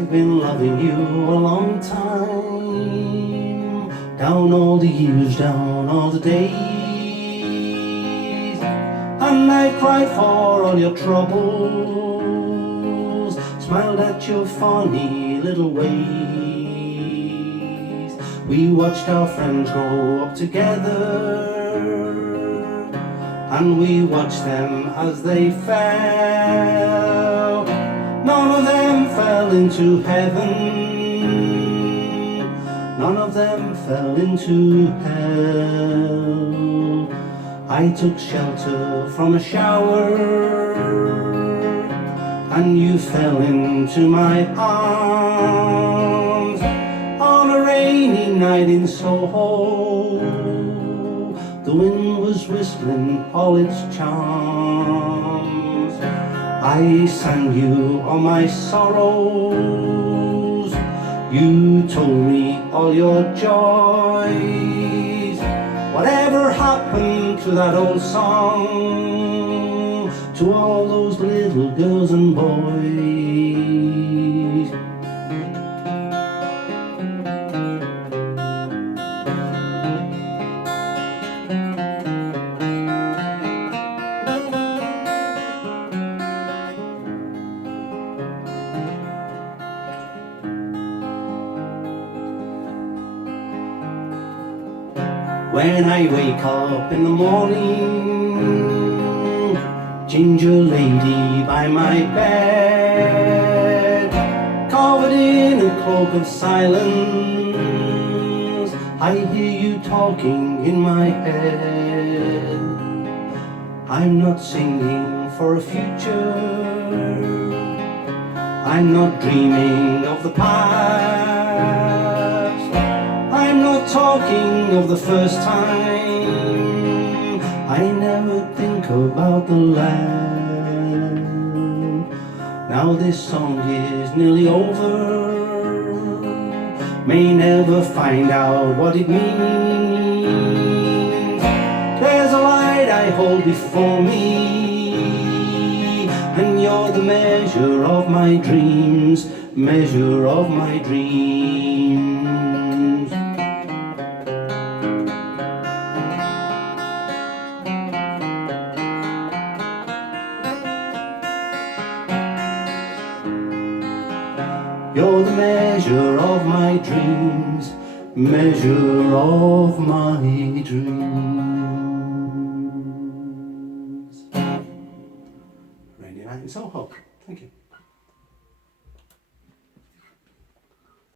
I've been loving you a long time, down all the years, down all the days, and I cried for all your troubles, smiled at your funny little ways. We watched our friends grow up together, and we watched them as they fell. None of them fell into heaven, none of them fell into hell. I took shelter from a shower, and you fell into my arms. On a rainy night in Soho, the wind was whistling all its charms. I sang you all my sorrows, you told me all your joys. Whatever happened to that old song, to all those little girls and boys? When I wake up in the morning, ginger lady by my bed, covered in a cloak of silence, I hear you talking in my head. I'm not singing for a future, I'm not dreaming of the past, I'm not talking of the first time, I never think about the last. Now this song is nearly over, may never find out what it means. There's a light I hold before me, and you're the measure of my dreams, measure of my dreams. You're the measure of my dreams, measure of my dreams. Rainy night in Soho. Thank you.